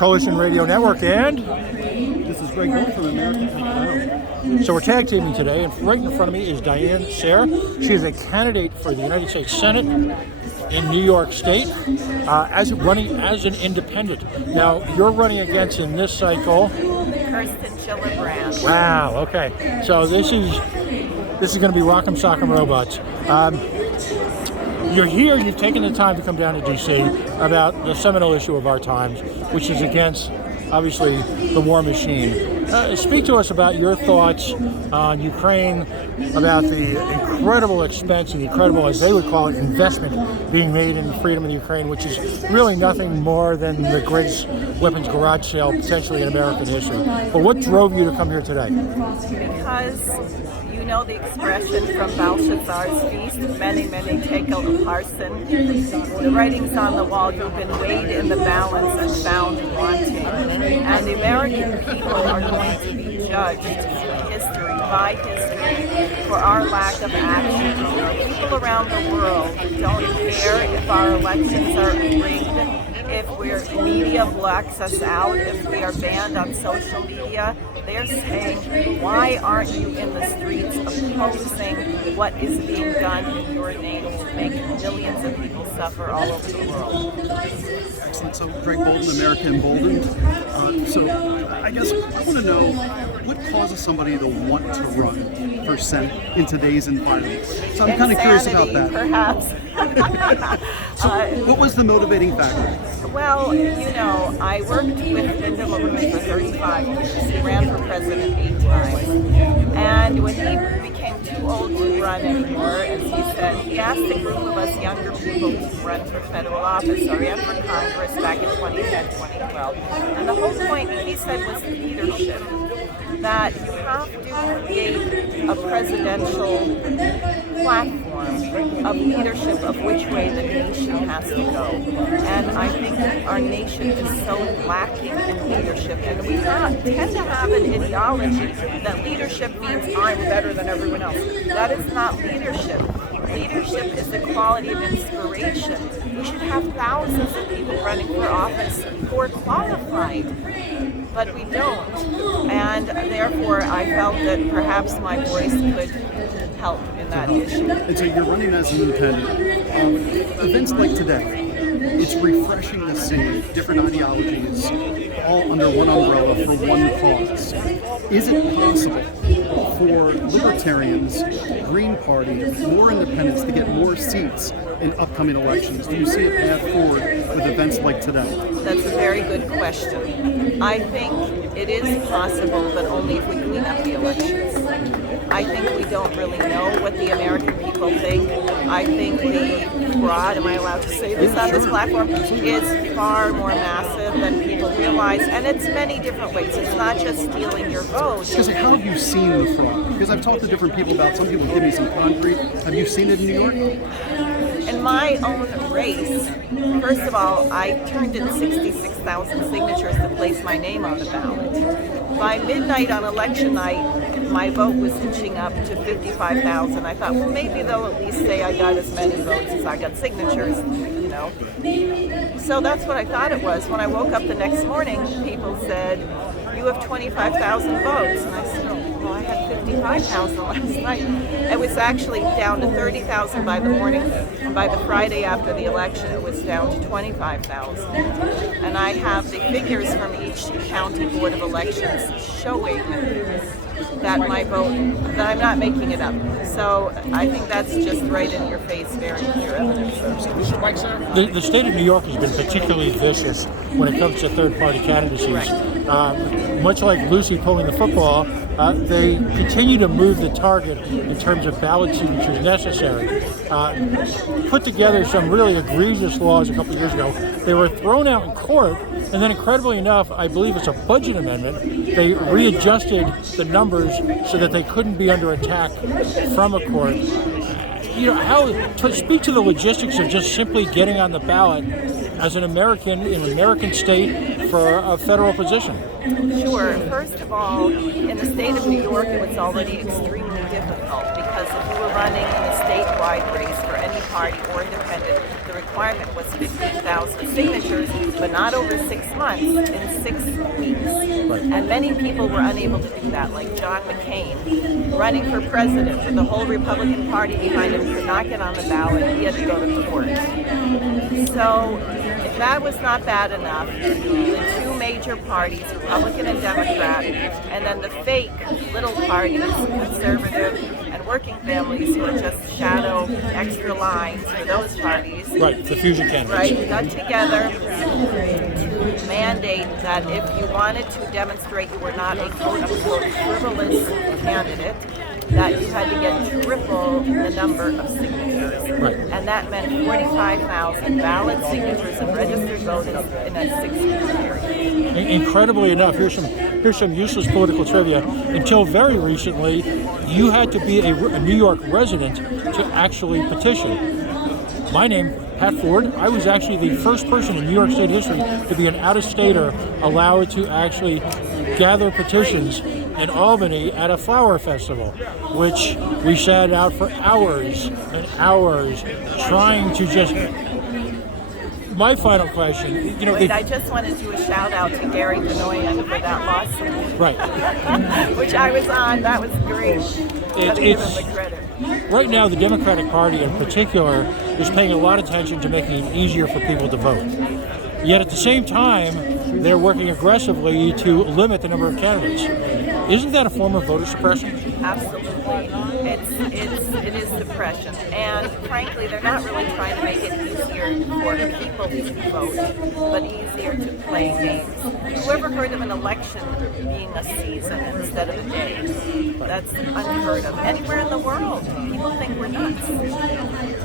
Coalition Radio Network, and this is Greg Gold from American Idol. So we're tag teaming today, and right in front of me is Diane Sare. She is a candidate for the United States Senate in New York State, running as an independent. Now, you're running against, in this cycle, Kirsten Gillibrand. Wow, okay. So this is going to be Rock'em Sock'em Robots. You're here, you've taken the time to come down to D.C. about the seminal issue of our times, which is against, obviously, the war machine. Speak to us about your thoughts on Ukraine, about the incredible expense and the incredible, as they would call it, investment being made in the freedom of Ukraine, which is really nothing more than the greatest weapons garage sale potentially in American history. But what drove you to come here today? Because you know the expression from Belshazzar's feast, many, many tekel upharsin. The writing's on the wall, you've been weighed in the balance and found wanting. And the American people are going to be judged by history for our lack of action. People around the world don't care if our elections are rigged, if media blacks us out, if we are banned on social media. They're saying, why aren't you in the streets opposing what is being done in your name to make millions of people suffer all over the world? Excellent. So Greg Bolden, America Emboldened. So I guess I want to know, what causes somebody to want to run for Senate in today's environment? So I'm kind of curious about that. Perhaps. So what was the motivating factor? Well, I worked with Lyndon LaRouche for 35 years. He ran for president 8 times. And when he became too old to run anymore, as he said, he asked a group of us younger people to run for federal office or ran for Congress back in 2010, 2012. And the whole point, he said, was leadership. That you have to create a presidential platform of leadership of which way the nation has to go. And I think our nation is so lacking in leadership, and we tend to have an ideology that leadership means I'm better than everyone else. That is not leadership. Leadership is the quality of inspiration. We should have thousands of people running for office who are qualified, but we don't. And therefore, I felt that perhaps my voice could help in that issue. And so you're running as an independent. Events like today, it's refreshing to see different ideologies all under one umbrella for one cause. Is it possible for libertarians, Green Party, more independents to get more seats in upcoming elections? Do you see a path forward with events like today? That's a very good question. I think it is possible, but only if we clean up the elections. I think we don't really know what the American people think. I think the fraud, am I allowed to say this on this platform, is far more massive than people realize, and it's many different ways. It's not just stealing your vote. Because how have you seen the fraud? Because I've talked to different people about, some people give me some concrete. Have you seen it in New York? In my own race, first of all, I turned in 66,000 signatures to place my name on the ballot. By midnight on election night, my vote was inching up to 55,000. I thought, well, maybe they'll at least say I got as many votes as I got signatures, So that's what I thought it was. When I woke up the next morning, people said, you have 25,000 votes. And I said, well, I had 55,000 last night. It was actually down to 30,000 by the morning, and by the Friday after the election, it was down to 25,000. And I have the figures from each county board of elections showing that my vote, that I'm not making it up. So I think that's just right in your face, very clear evidence. The state of New York has been particularly vicious when it comes to third-party candidacies. Much like Lucy pulling the football, they continue to move the target in terms of ballot signatures necessary. Put together some really egregious laws a couple of years ago. They were thrown out in court, and then incredibly enough, I believe it's a budget amendment, they readjusted the numbers so that they couldn't be under attack from a court. Speak to the logistics of just simply getting on the ballot as an American in an American state for a federal position. Sure. First of all, in the state of New York, it was already extremely difficult because if you were running in a statewide race for any party or independent, the requirement was 15,000 signatures, but not over 6 months, in 6 weeks. Right. And many people were unable to do that, like John McCain, running for president with the whole Republican Party behind him, could not get on the ballot. He had to go to court. So if that was not bad enough, the two major parties, Republican and Democrat, and then the fake little parties, conservative and working families, who are just shadow extra lines for those parties, Right, the fusion candidates. right, got together to mandate that if you wanted to demonstrate you were not a quote-unquote frivolous candidate, that you had to get triple the number of signatures. Right. And that meant 45,000 valid signatures of registered voters in a 6-week period. Incredibly enough, here's some useless political trivia. Until very recently, you had to be a New York resident to actually petition. My name, Pat Ford. I was actually the first person in New York State history to be an out-of-stater allowed to actually gather petitions in Albany at a flower festival, which we sat out for hours and hours trying to just. My final question, Wait, I just want to do a shout out to Gary Benoyan for that lawsuit, right. which I was on. That was great. Gotta give him the credit. Right now, the Democratic Party in particular is paying a lot of attention to making it easier for people to vote. Yet at the same time, they're working aggressively to limit the number of candidates. Isn't that a form of voter suppression? Absolutely. It is suppression. And frankly, they're not really trying to make it easier for people to vote, but easier to play games. Whoever heard of an election being a season instead of a day? That's unheard of. Anywhere in the world, people think we're nuts.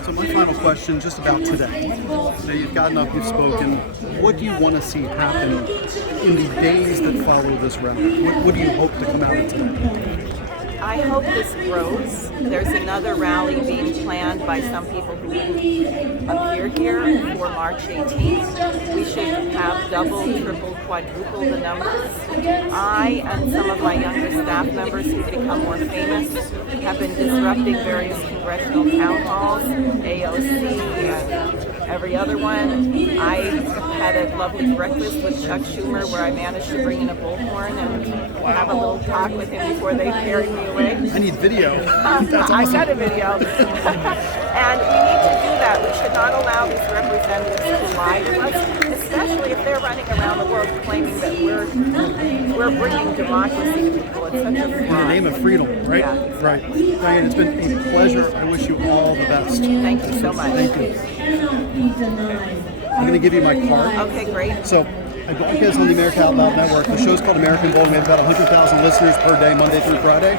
So my final question, just about today. Now you've gotten up, you've spoken. What do you want to see happen in the days that follow this rally? What do you hope to come out of today? I hope this grows. There's another rally being planned by some people who appear here for March 18th. We should have double, triple, quadruple the numbers. I and some of my younger staff members who've become more famous have been disrupting various congressional town halls, AOC, and every other one. I had a lovely breakfast with Chuck Schumer where I managed to bring in a bullhorn and have a little talk with him before they carried me away. I need video. That's I awesome. got a video. And we need to do that. We should not allow these representatives to lie to us, especially if they're running around the world claiming that we're bringing democracy to people. It's such a fraud. In the name of freedom, right? Yeah. Right. Diane, it's been a pleasure. I wish you all the best. Thank you so much. Thank you. I'm going to give you my card. Okay, great. So, I broadcast on the America Out Loud Network. The show's called American Bold. We have about 100,000 listeners per day, Monday through Friday.